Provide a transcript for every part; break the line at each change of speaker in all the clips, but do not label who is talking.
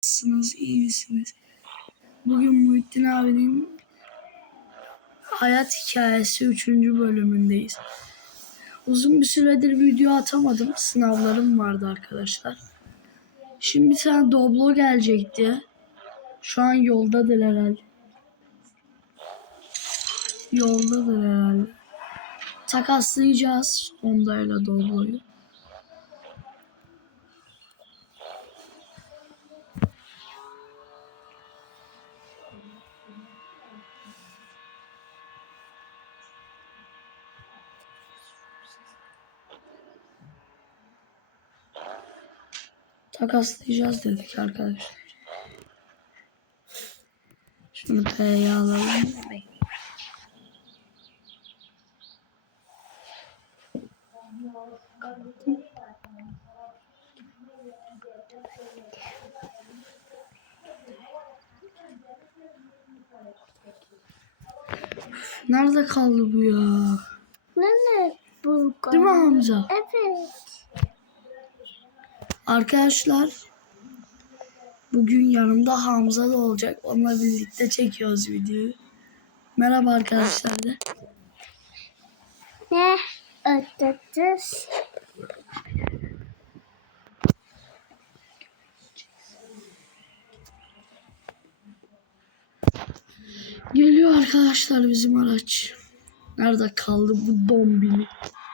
Nasılsınız, iyi misiniz? Bugün Muhittin abinin hayat hikayesi 3. bölümündeyiz. Uzun bir süredir video atamadım. Sınavlarım vardı arkadaşlar. Şimdi bir tane Doblo gelecekti. Şu an yoldadır herhalde. Takaslayacağız Honda ile Doblo'yu. Takaslayacağız dedik arkadaşlar. Şunu P'ye alalım. Nerede kaldı bu ya?
Nerede bu?
Değil mi Hamza?
Evet.
Arkadaşlar bugün yanımda Hamza da olacak. Onunla birlikte çekiyoruz videoyu. Merhaba arkadaşlar de.
Ne ödediniz?
Geliyor arkadaşlar bizim araç. Nerede kaldı bu dombili?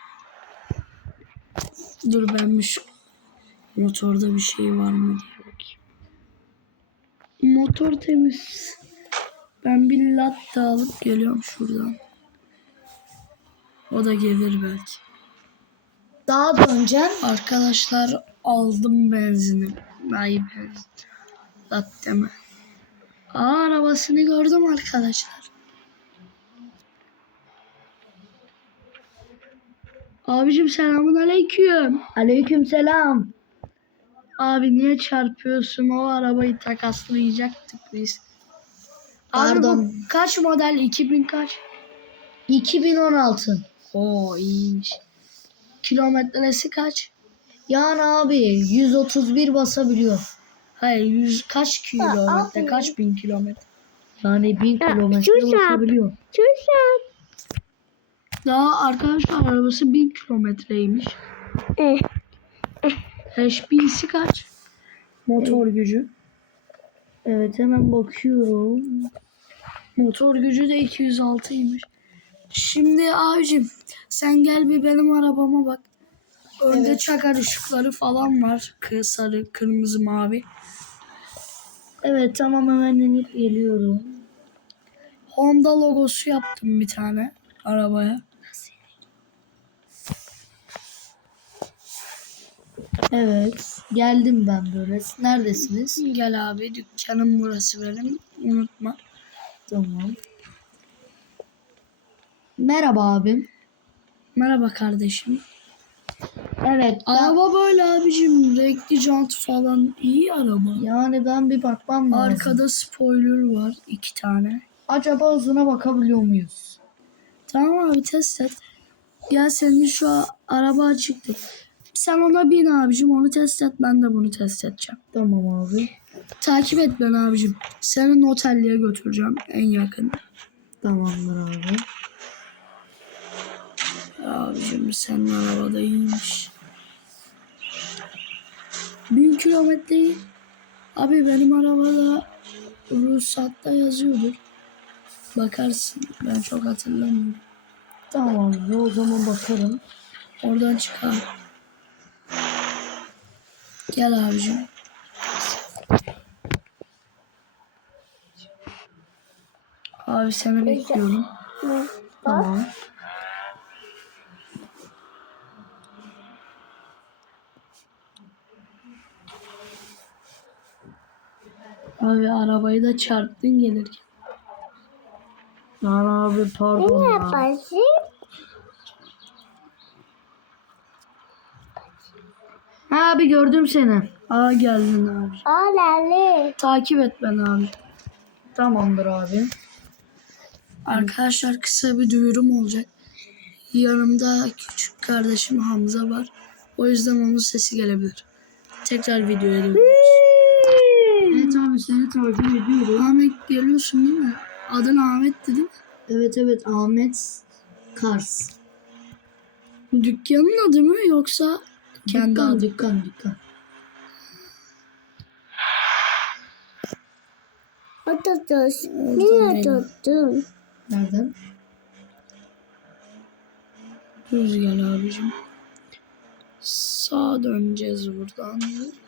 Dur ben bir şu motorda bir şey var mı diye bakayım. Motor temiz. Ben bir latte alıp geliyorum şuradan. O da gelir belki.
Daha döneceğim.
Arkadaşlar aldım benzini. Ay benzin. Latte mi? Arabasını gördüm arkadaşlar. Abicim selamun aleyküm.
Aleyküm selam.
Abi niye çarpıyorsun? O arabayı takaslayacaktık biz.
Pardon.
Abi bu kaç model? 2000 kaç?
2016.
Oo iyiymiş. Kilometresi kaç?
Yani abi 131 basabiliyor.
Hayır 100 kaç kilometre?
abi.
Kaç bin kilometre?
Yani 1000 kilometre basabiliyor.
Daha arkadaşlar arabası 1000 kilometreymiş. HP'si kaç? Motor gücü.
Evet hemen bakıyorum.
Motor gücü de 206'ymış. Şimdi abicim sen gel bir benim arabama bak. Önde
Evet.
çakar ışıkları falan var. Sarı, kırmızı, mavi.
Evet tamam hemen inip geliyorum.
Honda logosu yaptım bir tane arabaya.
Evet geldim ben böyle. Neredesiniz?
Gel abi dükkanım burası benim. Unutma.
Tamam. Merhaba abim.
Merhaba kardeşim.
Evet.
Araba böyle abicim. Renkli jant falan. İyi araba.
Yani ben bir bakmam lazım.
Arkada spoiler var 2 tane.
Acaba hızına bakabiliyor muyuz?
Tamam abi test et. Gel senin şu araba açıktı. Sen ona bin abicim onu test et ben de bunu test edeceğim.
Tamam abi.
Takip et beni abicim. Seni otelliğe götüreceğim en yakın.
Tamamdır abi.
Abicim senin arabada iyiymiş. 1000 kilometreyi. Abi benim arabada ruhsatta yazıyordur. Bakarsın ben çok hatırlamıyorum.
Tamam abi o zaman bakarım.
Oradan çıkar. Gel abicim. Abi seni bekliyorum.
Tamam.
Abi arabayı da çarptın gelirken.
Yani abi pardon ya. Ha abi gördüm seni.
Aa geldin abi.
Alali.
Takip et beni abi.
Tamamdır abi.
Arkadaşlar kısa bir duyurum olacak. Yanımda küçük kardeşim Hamza var. O yüzden onun sesi gelebilir. Tekrar videoya dönüyoruz. Evet
seni takip ediyorum.
Ahmet geliyorsun değil mi? Adın Ahmet değil mi?
Evet evet, Ahmet Kars.
Dükkanın adı mı yoksa kendi
Dükkan
adı?
dükkan.
Patates.
Oradan
Niye
değil.
tuttun?
Nereden?
Düz gel abicim. Sağa döneceğiz buradan.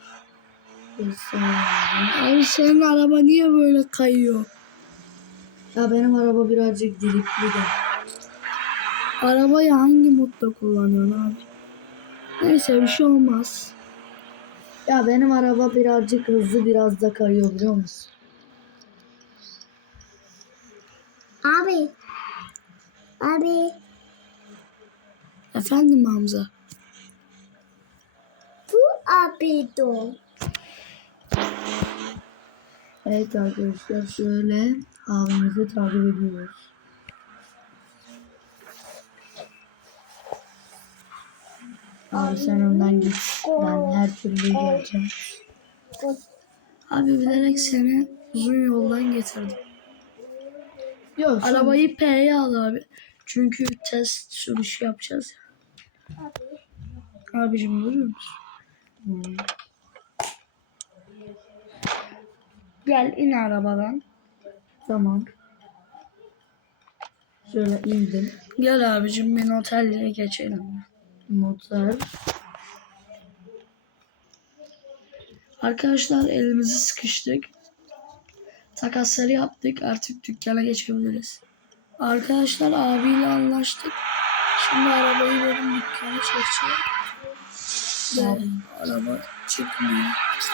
Abi senin araba niye böyle kayıyor?
Ya benim araba birazcık dilipli de.
Arabayı hangi modda kullanıyorsun abi? Neyse bir şey olmaz.
Ya benim araba birazcık hızlı, biraz da kayıyor biliyor musun?
Abi. Abi.
Efendim Hamza.
Bu abi do.
Evet arkadaşlar, şöyle abimizi takip ediyoruz. Abi sen önden git. Ben her türlü geleceğim.
Abi bilerek seni uzun yoldan getirdim.
Yok sen-
Arabayı P'ye al abi. Çünkü test sürüşü yapacağız ya. Abicim görüyor musun?
Hmm.
Gel in arabadan.
Tamam. Şöyle indim.
Gel abicim bir otellere geçelim.
Motor.
Arkadaşlar elimizi sıkıştık. Takasları yaptık. Artık dükkana geçebiliriz. Arkadaşlar abiyle anlaştık. Şimdi arabayı benim dükkana çekeceğim. Ve araba çıkmıyor.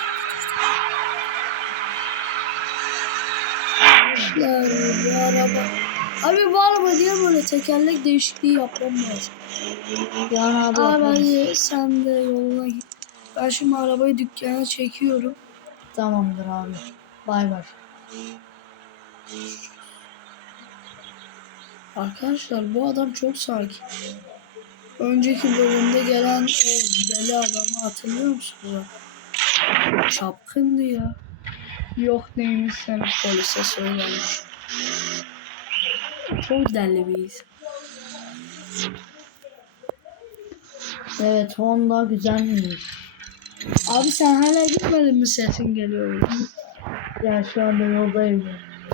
Arkadaşlar bu araba... Abi bu araba niye böyle tekerlek değişikliği yapmam lazım?
Yani abi,
Abi
yaparız.
hadi sen de yoluna git. Ben şimdi arabayı dükkana çekiyorum.
Tamamdır abi. Bay bay.
Arkadaşlar bu adam çok sakin. Önceki bölümde gelen o deli adamı hatırlıyor musunuz? Çapkındı ya. Yok neymiş sen polise söylemiş. Çok deli bir insan.
Evet, Honda güzelmiş.
Abi sen hala gitmedin mi, sesin geliyor?
Ya şu anda yoldayım.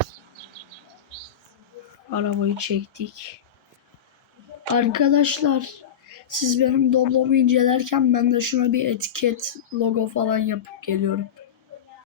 Arabayı çektik. Arkadaşlar siz benim Doblo'mu incelerken ben de şuna bir etiket, logo falan yapıp geliyorum.